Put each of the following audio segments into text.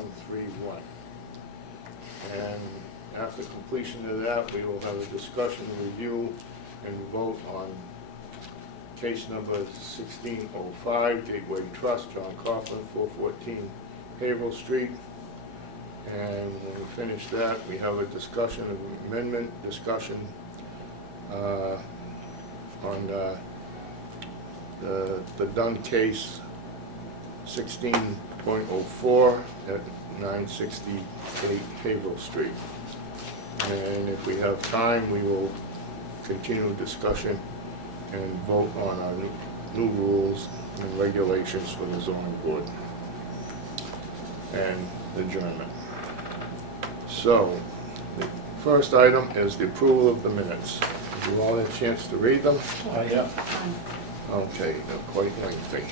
6131. And after completion of that, we will have a discussion, review, and vote on case number 1605, Gateway Trust, John Coughlin, 414 Haverhill Street. And when we finish that, we have a discussion, an amendment discussion on the Dunn case 16.04 at 968 Haverhill Street. And if we have time, we will continue discussion and vote on our new rules and regulations for the zoning board and adjournment. So, the first item is the approval of the minutes. Have you all had a chance to read them? Yeah. Okay, they're quite lengthy.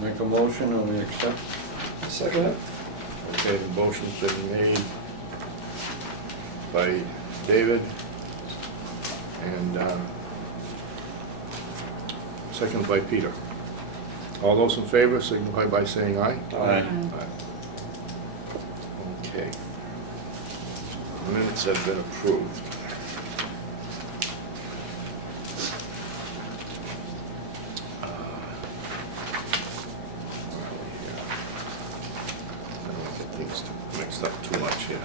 Make a motion and we accept. Second it. Okay, the motion's been made by David and seconded by Peter. All those in favor signify by saying aye. Aye. Okay. The minutes have been approved. Where are we here? I don't want to get things mixed up too much here.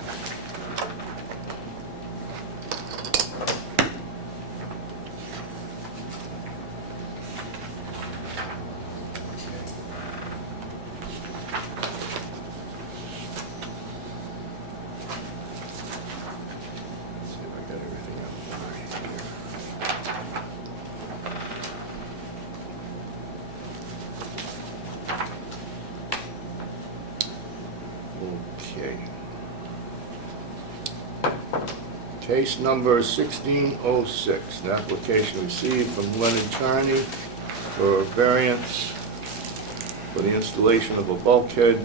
See if I got everything up right here. Okay. Case number 1606, an application received from Leonard Charney for a variance for the installation of a bulkhead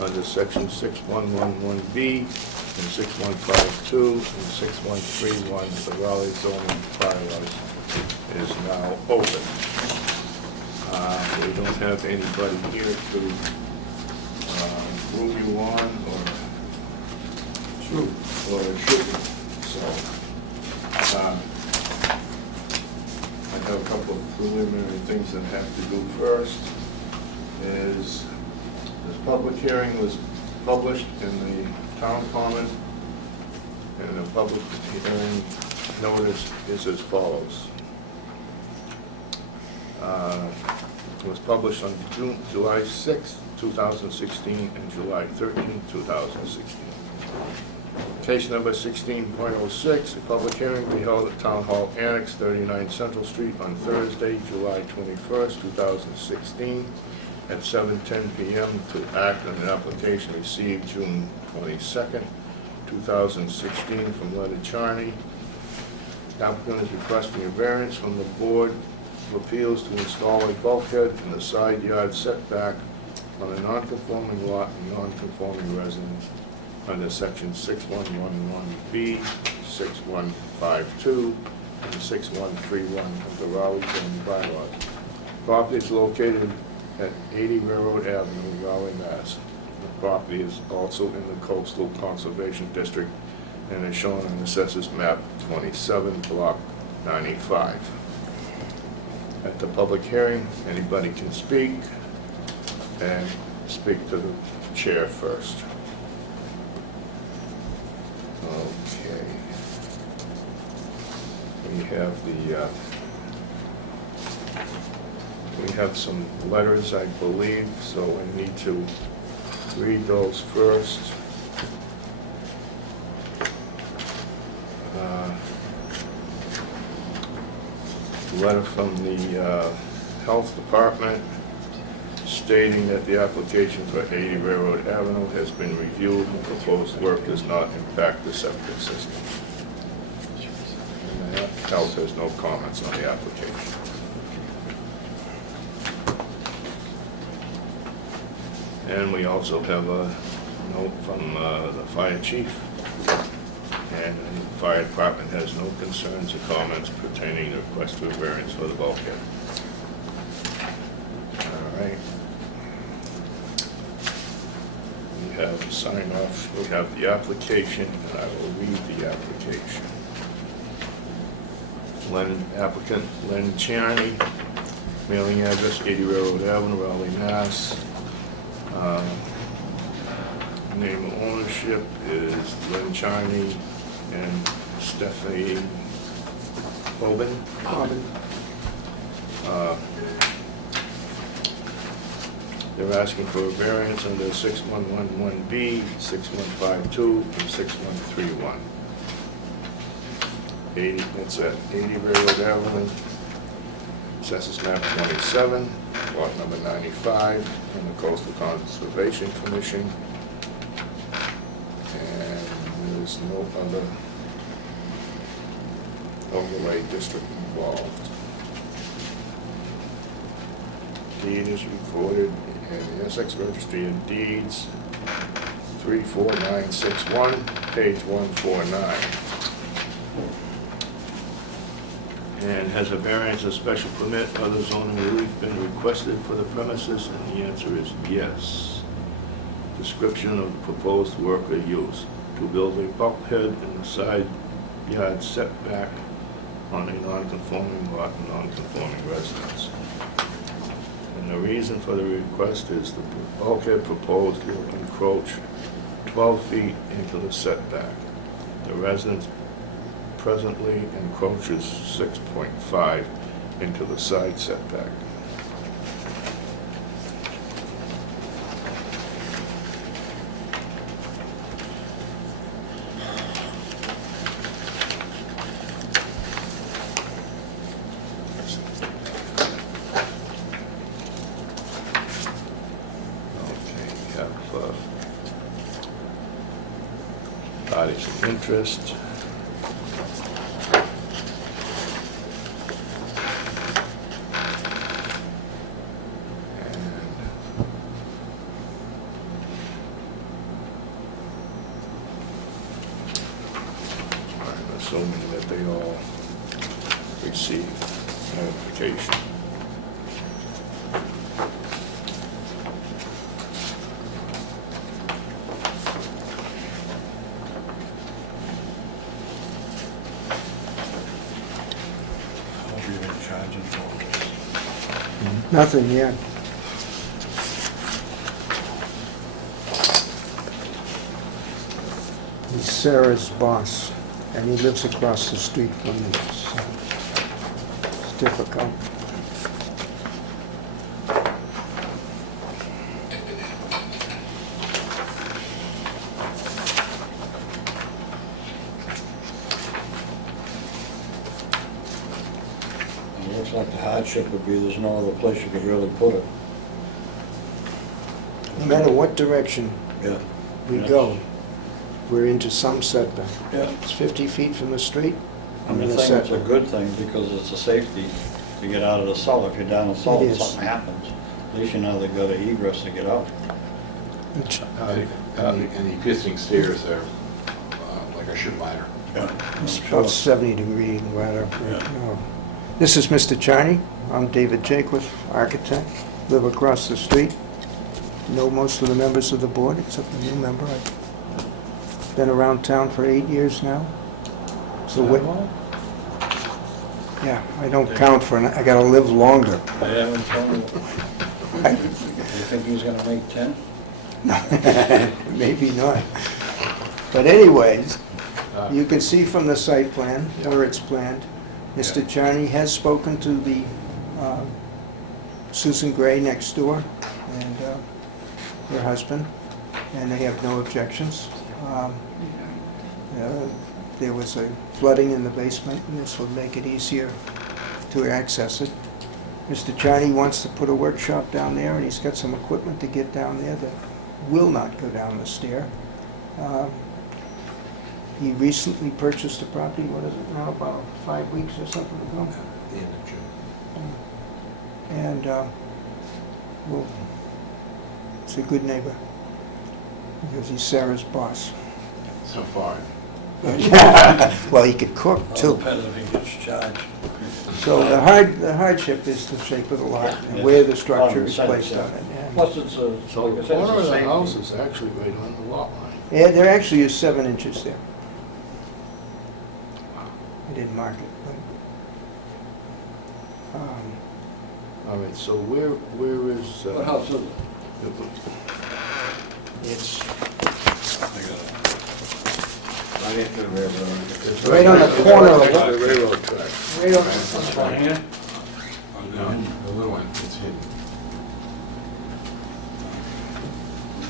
under section 6111B and 6152 and 6131 of the Raleigh zoning bylaws is now open. We don't have anybody here to move you on or shoot. So, I have a couple of preliminary things that I have to do first. Is this public hearing was published in the town common, and the public hearing notice is as follows. It was published on July 6th, 2016, and July 13th, 2016. Case number 16.06, a public hearing will be held at Town Hall Annex, 39 Central Street on Thursday, July 21st, 2016, at 7:10 p.m. to act on an application received June 22nd, 2016 from Leonard Charney. Applicant is requesting a variance from the Board of Appeals to install a bulkhead in the side yard setback on a non-conforming lot and non-conforming residence under section 6111B, 6152, and 6131 of the Raleigh zoning bylaws. Property is located at 80 Railroad Avenue, Raleigh, Mass. The property is also in the Coastal Conservation District and is shown on the Assessors Map 27, Block 95. At the public hearing, anybody can speak, and speak to the chair first. Okay. We have we have some letters, I believe, so we need to read those first. Letter from the Health Department stating that the application for 80 Railroad Avenue has been reviewed and proposed work does not impact the septic system. And the Health has no comments on the application. And we also have a note from the fire chief. And the fire department has no concerns or comments pertaining to request for variance for the bulkhead. All right. have a sign off. We have the application, and I will read the application. Applicant Len Chiani, mailing address 80 Railroad Avenue, Raleigh, Mass. Name of ownership is Len Chiani and Stephanie Hoban. They're asking for a variance under 6111B, 6152, and 6131. 80, that's at 80 Railroad Avenue, Census Map 27, lot number 95, in the Coastal Conservation Commission. And there's no other overlay district involved. Deed is recorded in the Essex Registry of Deeds, 34961, page 149. And has a variance or special permit, other zoning relief been requested for the premises? And the answer is yes. Description of proposed work or use: to build a bulkhead in the side yard setback on a non-conforming lot and non-conforming residence. And the reason for the request is the bulkhead proposed will encroach 12 feet into the setback. The residence presently encroaches 6.5 into the side setback. Okay, we have parties of interest. Assuming that they all receive notification. I'll be in charge of all this. Nothing yet. He's Sarah's boss, and he lives across the street from me, so it's difficult. It looks like the hardship would be there's no other place you could really put it. No matter what direction Yeah. we Yes. go, we're into some setback. Yeah. It's 50 feet from the street, And I'm in the a thing, it's a setback. good thing because it's a safety to get out of the cellar. If you're down the cellar It and is. something happens, at least you know they've got an egress to get out. And the existing stairs are like a ship ladder. Yeah. It's about 70-degree ladder right now. This is Mr. Charney. I'm David Jaquith, architect. Live across the street. Know most of the members of the board, except the new member. I've been around town for 8 years now. So what? Yeah, I don't count for, I gotta live longer. I haven't told you. You think he's gonna make 10? Maybe not. But anyways, you can see from the site plan where it's planned. Mr. Charney has spoken to the Susan Gray next door and her husband, and they have no objections. There was a flooding in the basement, and this will make it easier to access it. Mr. Charney wants to put a workshop down there, and he's got some equipment to get down there that will not go down the stair. He recently purchased the property, what is it now, about 5 weeks or something ago? The end of June. And, well, it's a good neighbor, because he's Sarah's boss. So far. Well, he could cook too. Depends if he gets charged. So the hardship is the shape of the lot and Yeah. where the structure is Common placed sense, on it. And Plus it's a, So like the I said, corner of it's a the safety. house is actually right on the lot line. Yeah, there actually is 7 inches there. I didn't mark it, but, All right, so where is? What house is it? it's I got it. Right after the railroad. It's Right on the corner of next to what? the railroad track. right on This one here? No, the little one, it's hidden.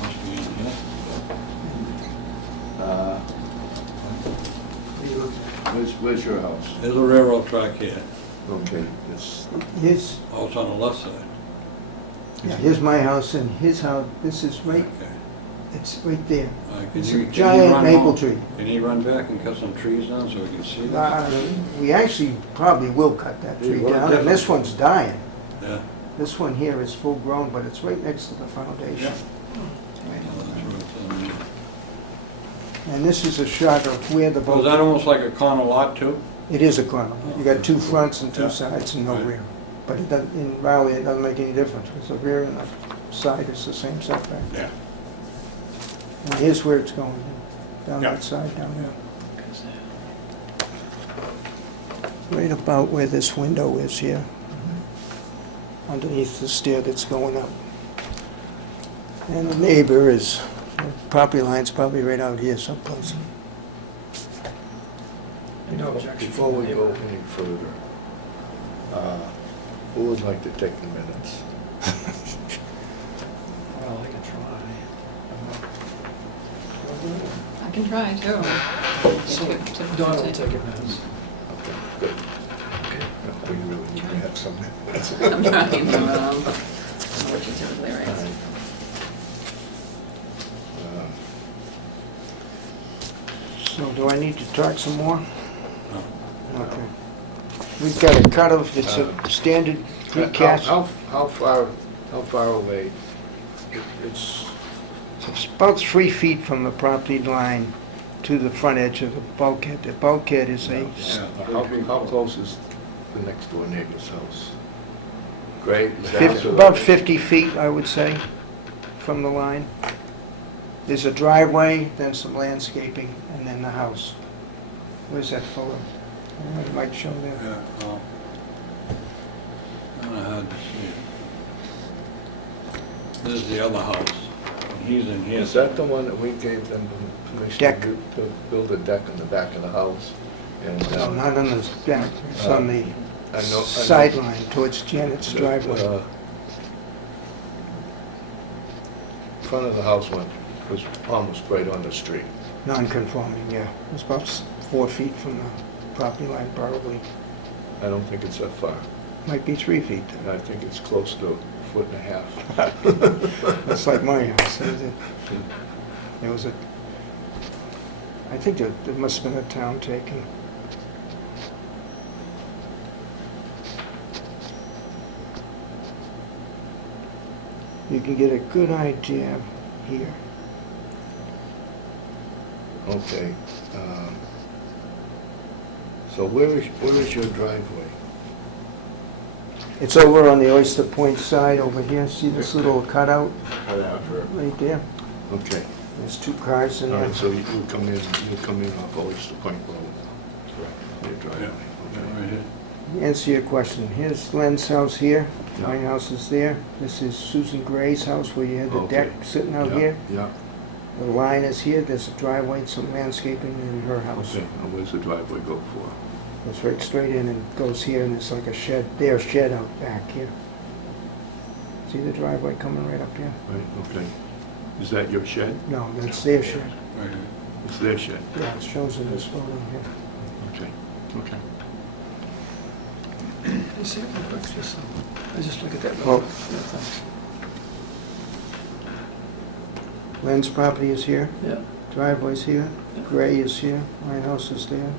Must be in here. Where's your house? There's a railroad track here. Okay, it's, Here's, Oh, it's on the left side. yeah, here's my house and his house, this is right, Okay. it's right there. Can It's you- a can you giant run maple home? tree. Can you run back and cut some trees down so we can see this? We actually probably will cut that You tree will, down, and this definitely. one's dying. Yeah. This one here is full grown, but it's right next to the foundation. Oh, that's right. And this is a shot of where the Was boat, that almost like a corner lot too? it is a corner. You got 2 fronts and 2 Yeah. sides and no Right. rear. But it doesn't, in Raleigh, it doesn't make any difference, because the rear and the side is the same setback. Yeah. And here's where it's going, down Yeah. that side, down there. Right about where this window is here, underneath the stair that's going up. And the neighbor is, the property line's probably right out here someplace. No objection. before we go any further, who would like to take the minutes? Well, I can try. I can try too. So, To- Donna will take it minutes. Okay, good. No, we really need to have some minutes. I'm trying to, what you typically All write. right. So do I need to talk some more? No. Okay. We've got a cut of, it's a standard precast. How far away? It's, It's about 3 feet from the property line to the front edge of the bulkhead. The bulkhead is a, how close is the next door neighbor's house? Great. about 50 feet, I would say, from the line. There's a driveway, then some landscaping, and then the house. Where's that photo? It might show there. Yeah, well, kind of hard to see it. This is the other house. He's in here. Is that the one that we gave them permission Deck. to build a deck in the back of the house? And, No, not on the back, it's on the I know- sideline towards Janet's driveway. Front of the house was almost right on the street. Non-conforming, yeah. It's about 4 feet from the property line, probably. I don't think it's that far. Might be 3 feet. And I think it's close to a foot and a half. That's like my house. It was a, I think there must have been a town taking. You can get a good idea here. Okay. So where is your driveway? It's over on the Oyster Point side over here. See this little cutout Cut out for. right there? Okay. There's 2 cars in All there. right, so you come in off Oyster Point Road. Your driveway. Yeah, right here. Answer your question. Here's Len's house here. My Yeah. house is there. This is Susan Gray's house where you had the Okay. deck sitting out Yeah, here. Yeah, The line is here. There's a driveway, some landscaping in her house. okay. Now where's the driveway go for? Goes right straight in and goes here, and it's like a shed, their shed out back here. See the driveway coming right up here? Right, okay. Is that your shed? No, that's their shed. Right here. It's their shed. Yeah, it shows in this photo here. Okay, okay. Can you see it real quick? I just look at that. Well- Yeah, thanks. Len's property is here, Yeah, driveway's here, Yeah. Gray is here, my house is there.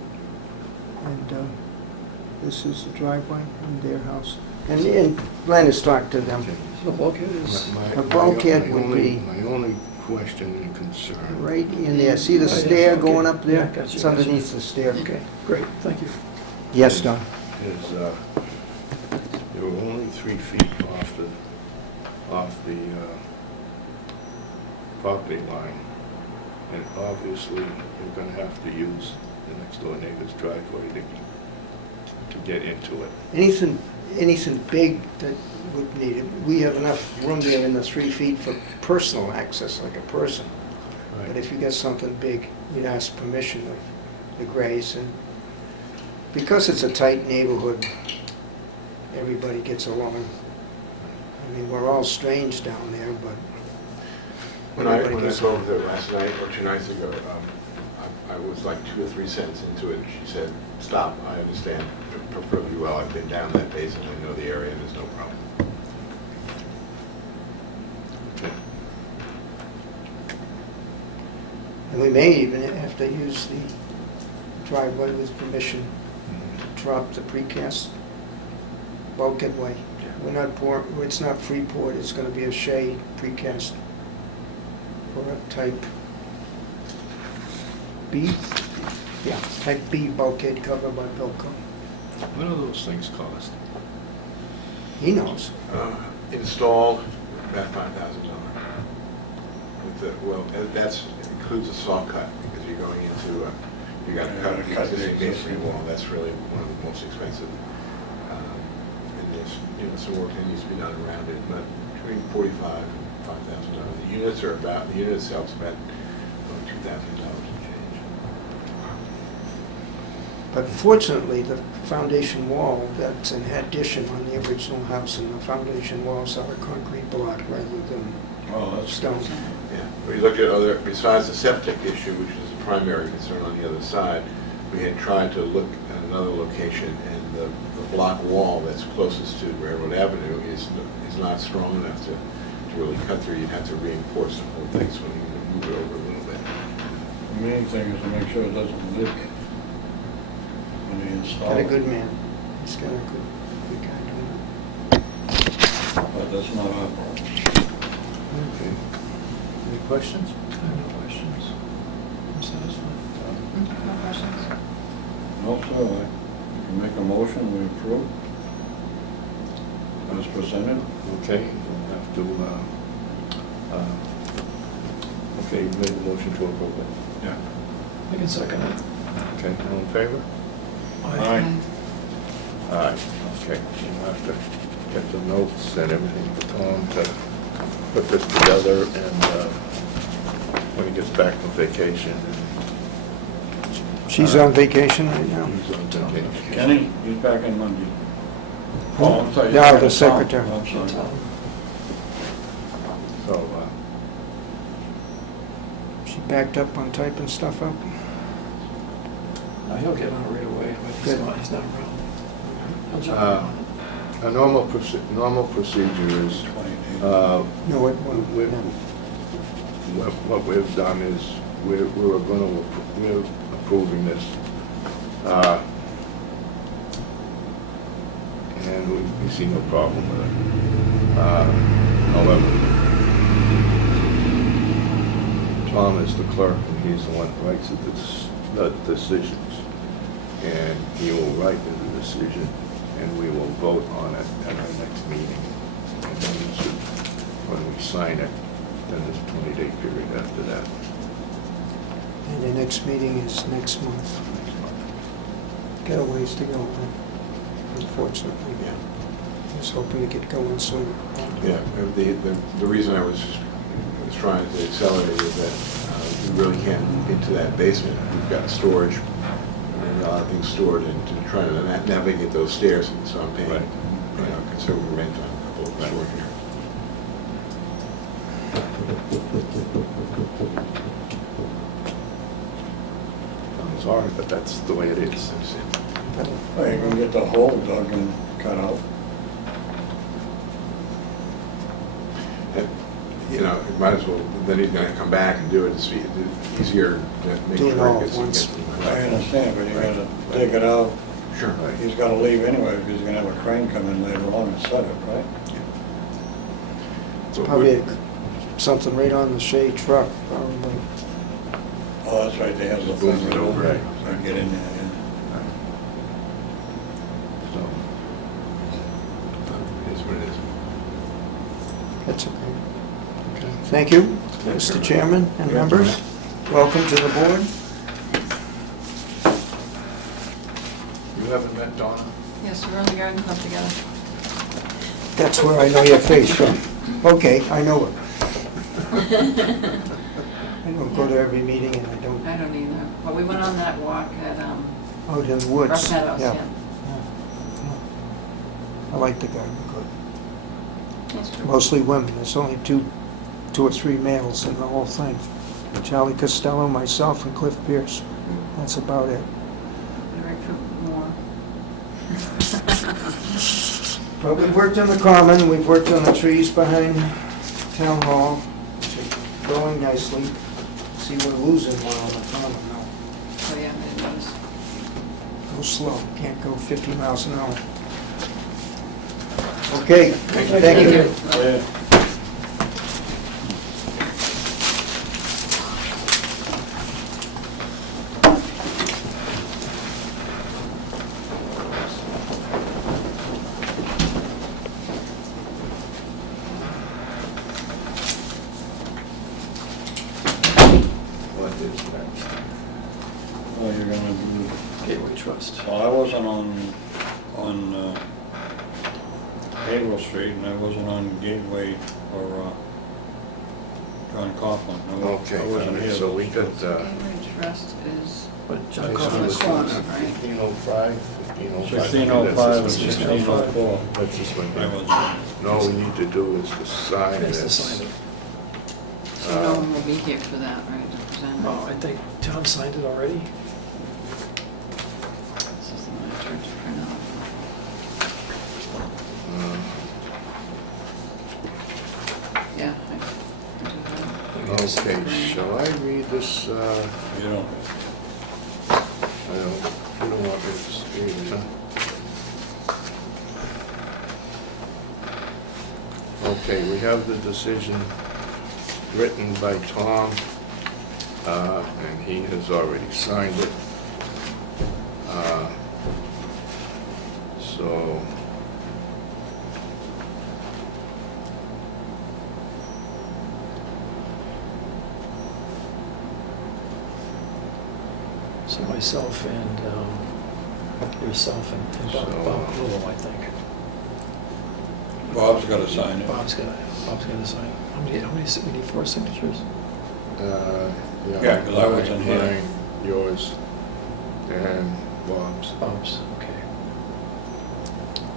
And this is the driveway and their house. And Len has talked to them. Okay. the bulkhead is, The bulkhead would be- My only question and concern. Right in there, see the stair going up there? Yeah, gotcha, It's gotcha. underneath the stair. okay, great, thank you. Yes, Don? Is, you were only 3 feet off off the property line. And obviously, you're gonna have to use the next door neighbor's driveway to get into it. Anything big that would need it, we have enough room there in the 3 feet for personal access, like a person. But if you get something big, you'd ask permission of the Grays, and because it's a tight neighborhood, everybody gets along. I mean, we're all strange down there, but When I everybody gets spoke along. with her last night or 2 nights ago, I was like 2 or 3 sentences into it, and she said, "Stop, I understand perfectly well. I've been down that basin, I know the area, and there's no problem." Okay. And we may even have to use the driveway with permission to drop the precast bulkhead way. We're not it's not Freeport, it's gonna be a shade precast for a type B? Yeah, type B bulkhead covered by Bilco. What do those things cost? He knows. Installed, about $5,000. Well, that includes a saw cut, because you're going into, you got to cut the existing masonry wall, that's really one of the most expensive. And there's, some work that needs to be done around it, but between $45,000 and $5,000. The unit itself is about $2,000 and change. But fortunately, the foundation wall, that's an addition on the original house, and the foundation walls are a concrete block rather than Oh, that's stone. Yeah, we look at other, besides the septic issue, which is the primary concern on the other side, we had tried to look at another location, and the block wall that's closest to Railroad Avenue is not strong enough to really cut through. You'd have to reinforce the whole thing, so we can move it over a little bit. The main thing is to make sure it doesn't leak when you install Got a it. good man. He's got a good guy doing it. But that's not our problem. Okay. Any questions? I have no questions. I'm satisfied. No questions? No, sir, I can make a motion, we approve. As presented. Okay, we'll have to, okay, you made the motion to approve it. Yeah. I can second it. Okay, all in favor? Aye. Aye. Okay, we'll have to get the notes and everything for Tom to put this together, and when he gets back from vacation, She's on vacation right now. he's on vacation. Kenny, he's back on Monday. Oh, I'm sorry. No, the Tom. secretary. I'm sorry. Tom. So, She backed up on typing stuff up. No, he'll get on it right away, but Good. he's not around. He'll jump on it. a normal procedure is, 28. No, it won't. We're- what we've done is, we're approving this. And we see no problem with it. However, Tom is the clerk, and he's the one who writes the decisions. And he will write the decision, and we will vote on it at our next meeting. And then when we sign it, then there's a 20-day period after that. And the next meeting is next month. Got a ways to go, unfortunately. Yeah. I was hoping to get going sooner. Yeah, the reason I was trying to accelerate is that we really can't move into that basement. We've got storage, and a lot of things stored, and to try to navigate those stairs, so I'm paying, Right. considerable rent on a couple of Right. storage units. I'm sorry, but that's the way it is. Oh, you're gonna get the hole dug and cut out. And, it might as well, then he's gonna come back and do it, it's easier to make Do it sure all it at gets. once. I understand, but you gotta dig it out. Sure. He's gotta leave anyway, because he's gonna have a crane come in later on and set it, right? So Probably something right on the shade truck, probably. Oh, that's right, they have the Just moves thing it over. right. So get in there, So, It is what it is. That's okay. Okay. Thank you, Mr. Chairman and members. Welcome to the board. You haven't met Donna? Yes, we were on the garden club together. That's where I know your face from. Okay, I know her. I don't go to every meeting and I don't, I don't either. But we went on that walk at, out in the woods. Rough Meadows, yeah. I like the garden club. That's true. Mostly women. There's only two or three males in the whole thing. Charlie Costello, myself, and Cliff Pierce. That's about it. We recruit more. But we've worked on the common, we've worked on the trees behind town hall, which are growing nicely. See, we're losing one on the common now. So yeah, it was. Go slow, can't go 50 miles an hour. Okay, thank you. Yeah. What is next? Well, you're gonna do, Gateway Trust. well, I wasn't on Haverhill Street, and I wasn't on Gateway or John Coughlin. I Okay, wasn't here. so we got, Gateway Trust is But John on Coughlin the is corner, closed. right? 1505, 1505. 1605 and That's this one. 1604. That's this one. I wasn't. No, we need to do is to sign Has to this. sign it. So no one will be here for that, right, to present it? Oh, I think Tom signed it already. This is the one I tried to print out. Yeah, I do have it. Okay, shall I read this, You don't. I don't, you don't want me to read it, huh? Okay, we have the decision written by Tom, and he has already signed it. So, So myself and yourself and So- Bob Little, I think. Bob's gotta sign it. Bob's got to sign. How many, we need 4 signatures? Yeah, 'cause I wasn't here. Mine, yours, and Bob's. Bob's, okay.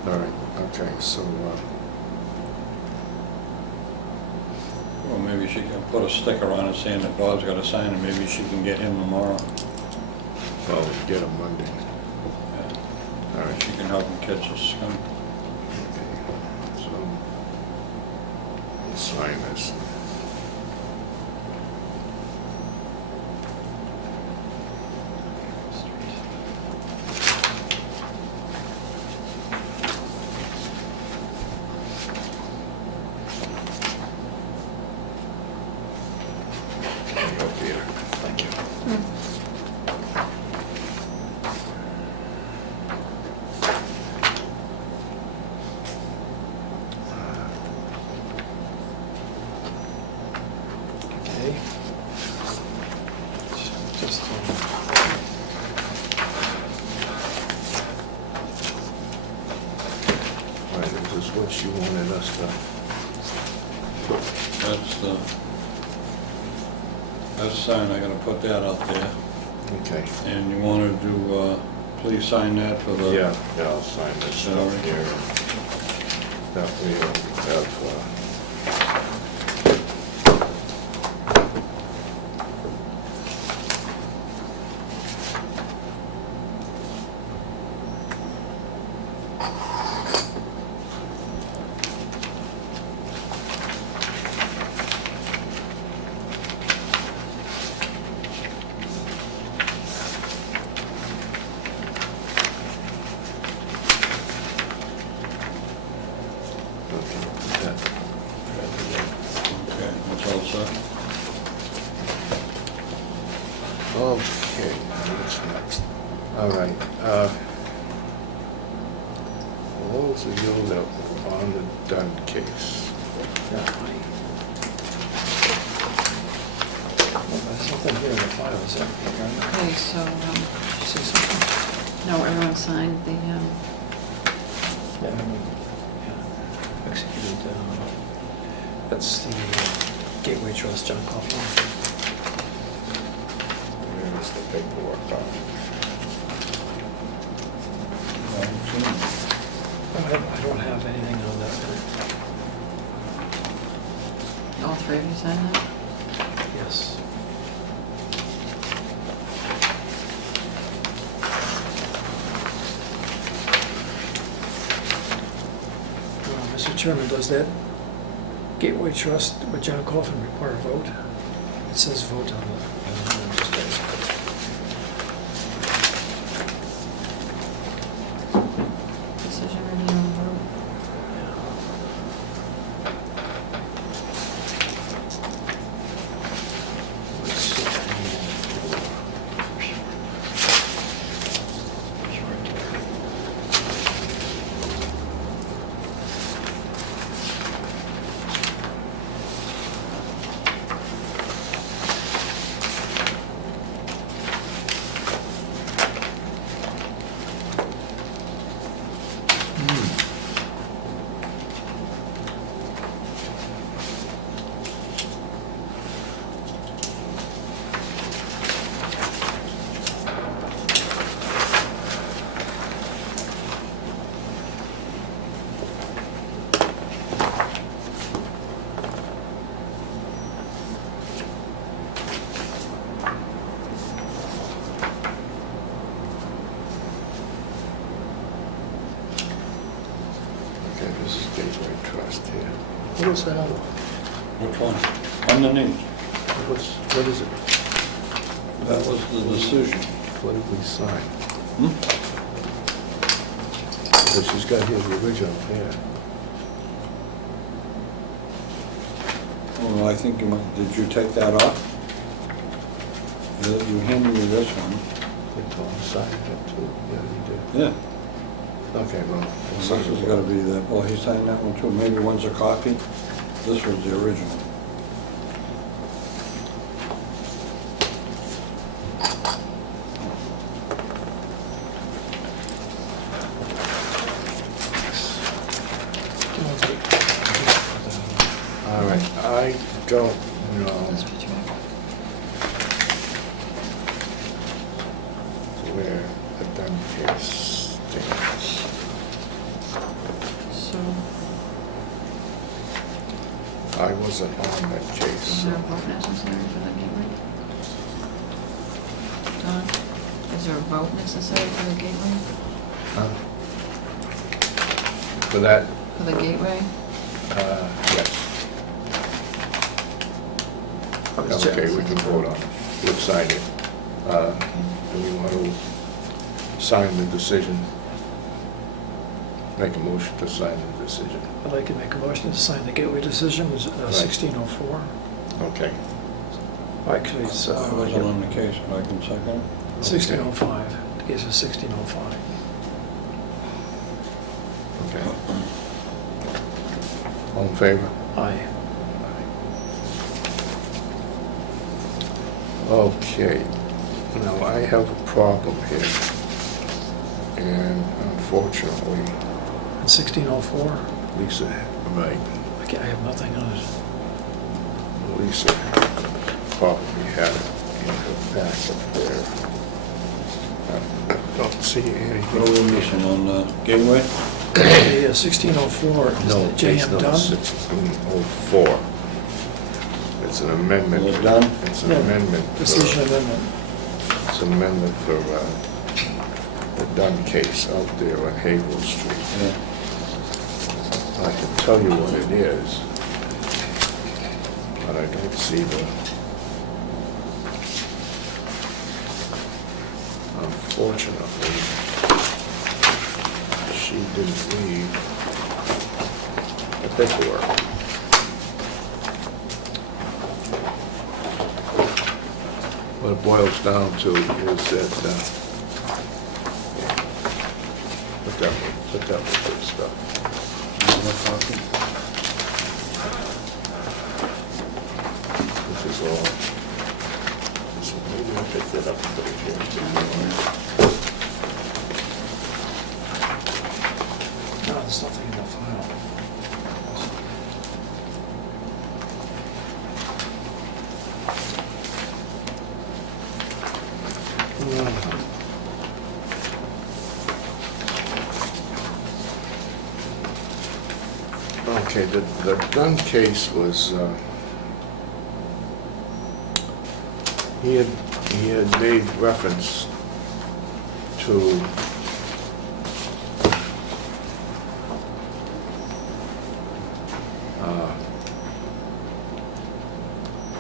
All right, okay, so, Well, maybe she can put a sticker on it saying that Bob's gotta sign it, maybe she can get him tomorrow. well, we get a Monday. Yeah. All right, She can help him catch a skunk. okay, so, we'll sign this. There you go, Peter. Thank you. Okay. Just, All right, this is what you wanted us That's signed, I gotta put that out there. okay. And you wanna do, please sign that for the. Yeah, I'll sign this stuff Salary. here. That we have, that. Okay, that's all set. Okay, what's next? All right, for those of you that were on the Dunn case, There's something here in the file, is that right? Okay, so, You see something? no, everyone signed the, Yeah, I mean, yeah, executed, that's the Gateway Trust, John Coughlin. Where is the paperwork on? I don't have anything on that. all three of you signed that? Yes. Mr. Chairman, does that Gateway Trust with John Coughlin require a vote? It says vote on the just as- Decision review and vote. Okay, this is Gateway Trust here. What is that? Which one? Underneath. What is it? That was the decision. What did we sign? Hmm? Because she's got here the original here. Oh, I think you might, did you take that off? You handed me this one. We Tom signed it too. Yeah, he did. Yeah. Okay, well. This has gotta be the, oh, he signed that one too. Maybe one's a copy. This was the original. All right, I don't know That's what you want. where the done case stands. So, I wasn't on that case. is there a vote necessary for the gateway? Don, is there a vote necessary for the gateway? Huh? For that, For the gateway? yes. Mr. Chair- Okay, we can vote on it. We'll sign it. Do we want to sign the decision? Make a motion to sign the decision. I'd like to make a motion to sign the Gateway decision, it's 1604. Okay. Actually, it's I wasn't on the case, but I can second it. 1605. The case is 1605. Okay. All in favor? Aye. Okay, now I have a problem here, and unfortunately, And 1604, Lisa, right, I have nothing on it. Lisa probably had it in her packet there. I don't see What anything. are we missing on Gateway? The 1604 is No, the case JM number Dunn. 1604. It's an amendment. Was it done? It's an Yeah, amendment. for- Decision amendment. It's an amendment for the Dunn case out there on Havel Street. Yeah. I can tell you what it is, but I don't see the... Unfortunately, she didn't leave the paperwork. What it boils down to is that, put that with good stuff. You want a copy? So maybe I'll pick that up and put it here. No, there's nothing in the file. Okay, the gun case was, he had made reference to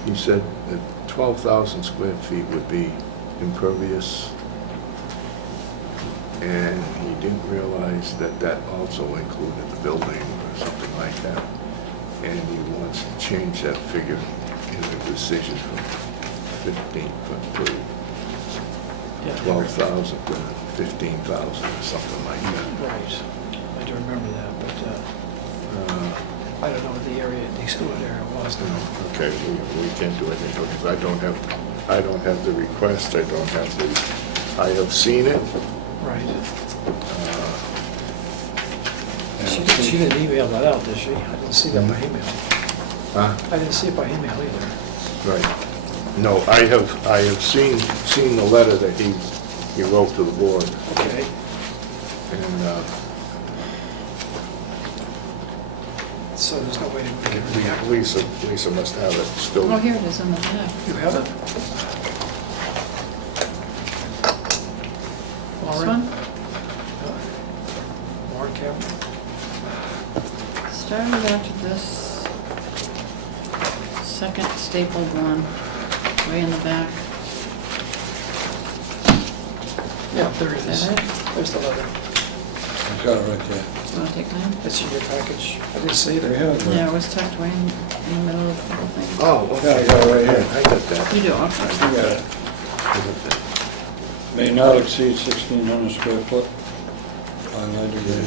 he said that 12,000 square feet would be impervious, and he didn't realize that that also included the building or something like that. And he wants to change that figure in the decision from 15, to Yeah, 12,000 to 15,000 or something like that. Right, I do remember that, but I don't know what the area, the excluded area was now. Okay, we can't do anything because I don't have the request, I have seen it. Right. Yeah, She didn't email that out, did she? I didn't see that by email. Huh? I didn't see it by email either. Right. No, I have seen the letter that he wrote to the board, Okay. and So there's no way to make it react. Lisa must have it still. Oh, here it is in the back. You have it? This Warren? one? Warren cabinet? Started after this second stapled one, way in the back. Yeah, there it Is is. that it? There's the letter. I've got it right there. Do you want to take mine? It's in your package. I didn't see it. There you have it. Yeah, it was tucked way in the middle of the whole thing. Oh, okay. Yeah, I got it right here. I got that. You do, okay. You got it. I got that. May not exceed 1,600 square foot. Highlighted there.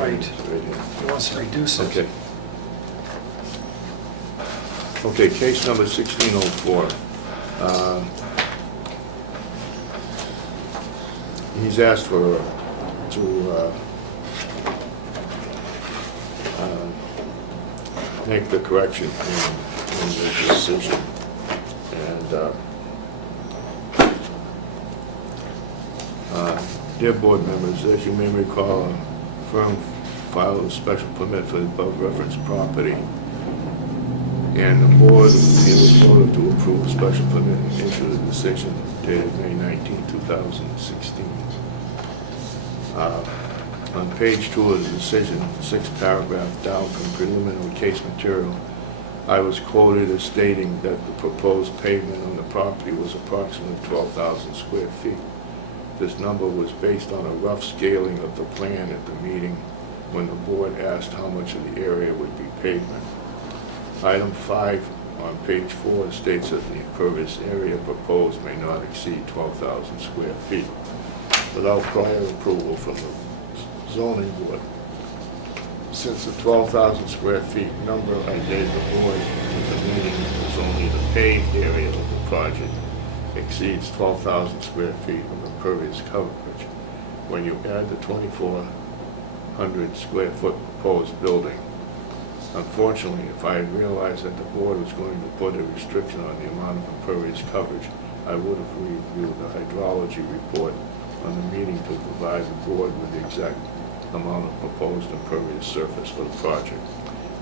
Right. It's right here. He wants to reduce it. Okay. Okay, case number 1604. He's asked to make the correction in the decision. And dear board members, as you may recall, a firm filed a special permit for the above referenced property. And the board, it was voted to approve a special permit and issue the decision dated May 19, 2016. On page 2 of the decision, 6th paragraph down from preliminary case material, I was quoted as stating that the proposed pavement on the property was approximately 12,000 square feet. This number was based on a rough scaling of the plan at the meeting when the board asked how much of the area would be pavement. Item 5 on page 4 states that the impervious area proposed may not exceed 12,000 square feet without prior approval from the zoning board. Since the 12,000 square feet number I gave the board at the meeting was only the paved area of the project exceeds 12,000 square feet of impervious coverage. When you add the 2,400 square foot proposed building, unfortunately, if I had realized that the board was going to put a restriction on the amount of impervious coverage, I would have reviewed the hydrology report on the meeting to provide the board with the exact amount of proposed impervious surface for the project.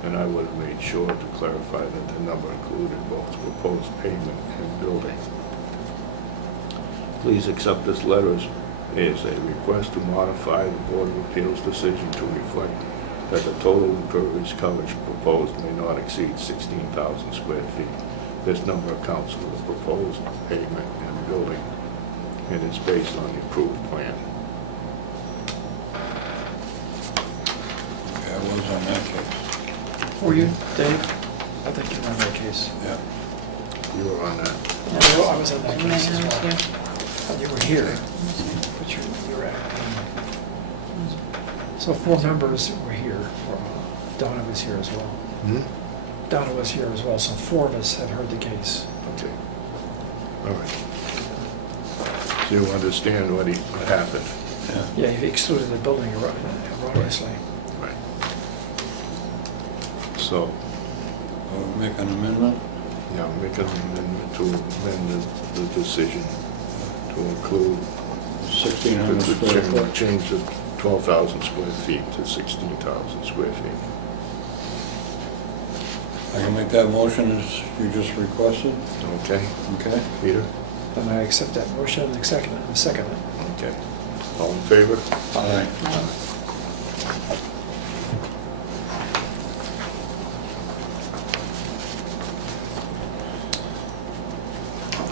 And I would have made sure to clarify that the number included both proposed pavement and building. Please accept this letter as a request to modify the Board of Appeals decision to reflect that the total impervious coverage proposed may not exceed 16,000 square feet. This number accounts for the proposed pavement and building and is based on the approved plan. Yeah, I was on that case. Were you, Dave? I think you were on that case. Yeah. You were on that. I was on that And case as then well. here. You were here, but you were at. So 4 members were here. Donna was here as well. Hmm? Donna was here as well, so 4 of us had heard the case. Okay. All right. So you understand what happened? Yeah. Yeah, he excluded the building erroneously. Right. So, Make an amendment? yeah, make an amendment to amend the decision to include, 1,600 to square foot. change the 12,000 square feet to 16,000 square feet. I can make that motion as you just requested, Okay, okay? Peter? And I accept that motion and second it. Okay. All in favor? Aye.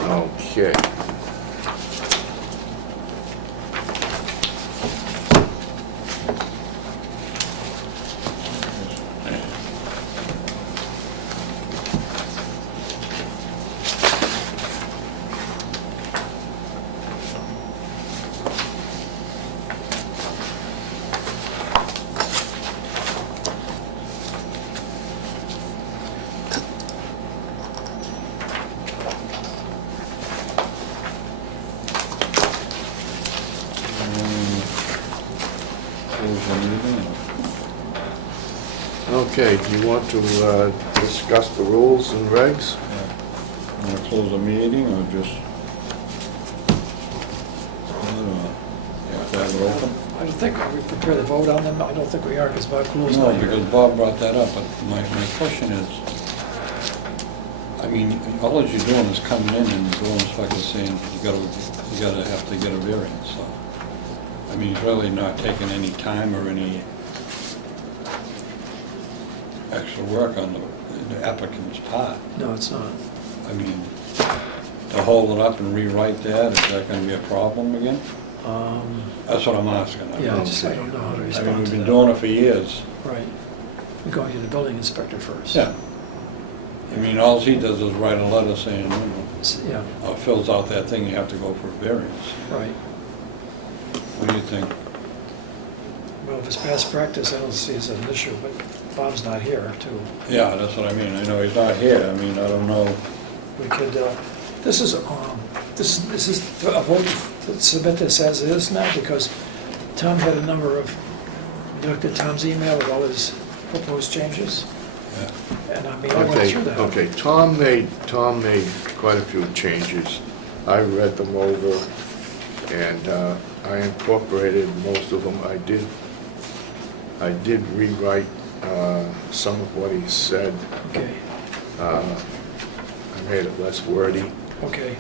Okay. Close the meeting. Okay, do you want to discuss the rules and regs? I'm gonna close the meeting or just? I don't know. You have to have it open? I don't think, are we prepared to vote on them? I don't think we are, because Bob Cool's No, not here. because Bob brought that up, but my question is, I mean, all that you're doing is coming in and the building inspector's saying you gotta have to get a variance, so. I mean, he's really not taking any time or any extra work on the applicant's part. No, it's not. I mean, to hold it up and rewrite that, is that gonna be a problem again? That's what I'm asking. Yeah, I don't know how to I mean, respond we've to been that. doing it for years. Right. We're going to the building inspector first. Yeah. I mean, all he does is write a letter saying, you know, Yeah, fills out that thing, you have to go for a variance. right. What do you think? Well, if it's past practice, I don't see it as an issue, but Bob's not here, too. Yeah, that's what I mean. I know he's not here. I mean, I don't know. We could, this is a vote to submit this as is now, because Tom had a number of, you looked at Tom's email with all his proposed changes, Yeah. and I mean, I went Okay, through that. okay, Tom made quite a few changes. I read them over, and I incorporated most of them. I did rewrite some of what he said. Okay, I made it less wordy. okay.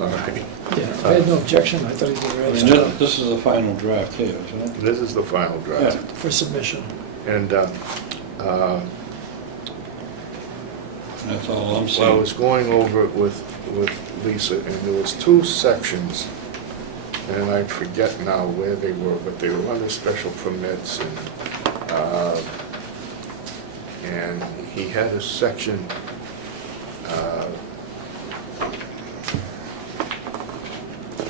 All right. Yeah, I had no objection, I thought he did a I great mean, job this is the final draft here, isn't it? This is the final draft. for submission. And That's all I'm well, I seeing. was going over it with Lisa, and there was 2 sections, and I forget now where they were, but they were under special permits, and he had a section,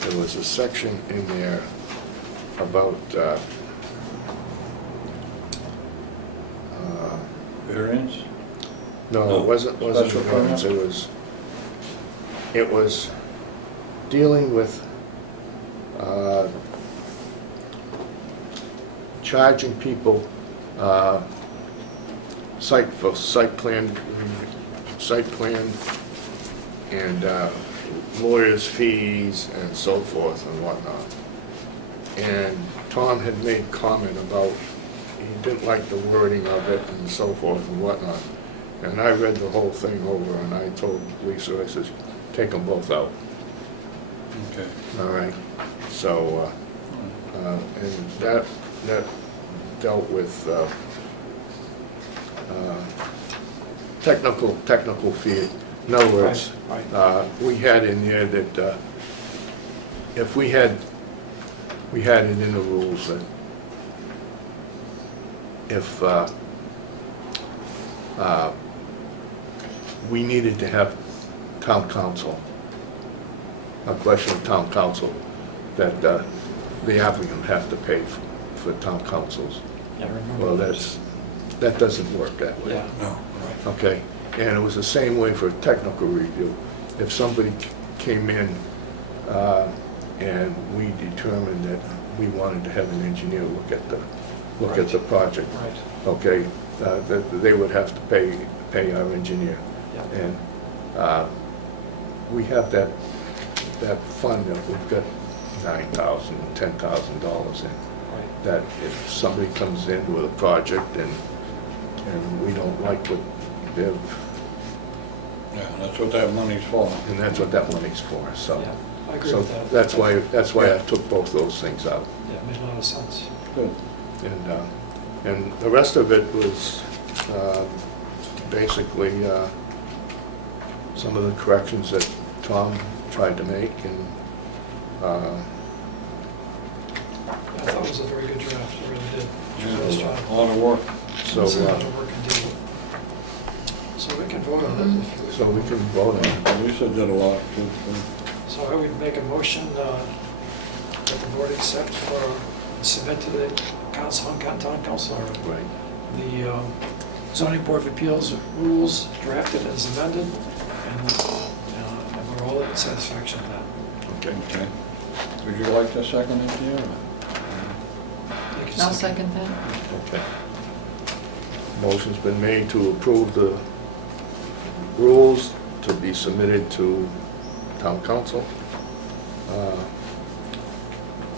there was a section in there about, Variance? no, No, it wasn't special the variance, permit? it was dealing with charging people site plan and lawyers' fees and so forth and whatnot. And Tom had made comment about he didn't like the wording of it and so forth and whatnot. And I read the whole thing over, and I told Lisa, I says, take them both out. Okay. All right, so, and that dealt with technical fee. In other words, Right, we had in there that if we had it in the rules that if we needed to have town council, a question of town council, that the applicant would have to pay for town councils. yeah, I remember. Well, that doesn't work that way. Yeah, No. right. Okay, And it was the same way for technical review. If somebody came in and we determined that we wanted to have an engineer look at the project, Right. okay, they would have to pay our engineer. Yeah. And we have that fund that we've got $9,000, $10,000 in. Right. That if somebody comes in with a project and we don't like what they've, Yeah, that's what that money's for. and that's what that money's for, so. Yeah, I agree So with that. that's why I took both those things out. Yeah, it made a lot of sense. Good. And the rest of it was basically some of the corrections that Tom tried to make, and I thought it was a very good draft, I really did. Nice Yeah, job. a lot of work. so, It's a lot of work indeed. So we can vote on it. if you- so we can vote on it. Lisa did a lot too. So I would make a motion that the board accept for, submit to the council, town council, or Right. the zoning board of appeals rules drafted as amended, and we're all in satisfaction with that. Okay. Okay. Would you like to second it, dear? Take a I'll second that. Okay. Motion's been made to approve the rules to be submitted to town council.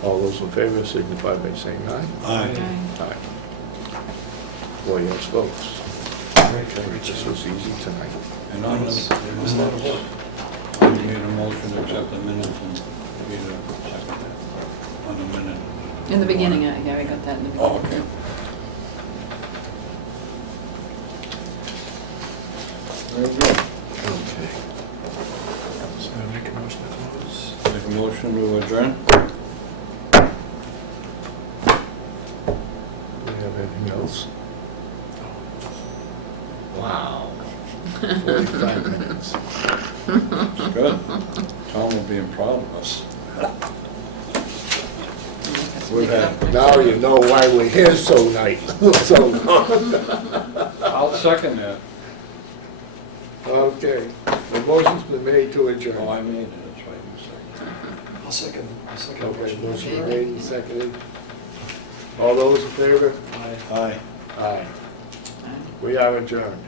All those in favor signify by saying aye. Aye. Okay. Aye. 4 yes votes. Great, Okay, great this job. was easy tonight. And It on was the a lot of work. I made a motion to accept the minutes and Peter seconded it on the minute. In the beginning, yeah, I got that in the beginning. Oh, okay. Very good. Okay. So I make a motion to close. Make a motion to adjourn? Do we have anything else? Wow. 45 minutes. It's good. Tom will be proud of us. We've had, now you know why we're here so late, so long. I'll second that. Okay, the motion's been made to Oh, adjourn. I made it, that's right, you seconded. I'll second the Okay, motion. motion made and seconded. All those in favor? Aye. Aye. Aye. Aye. We are adjourned.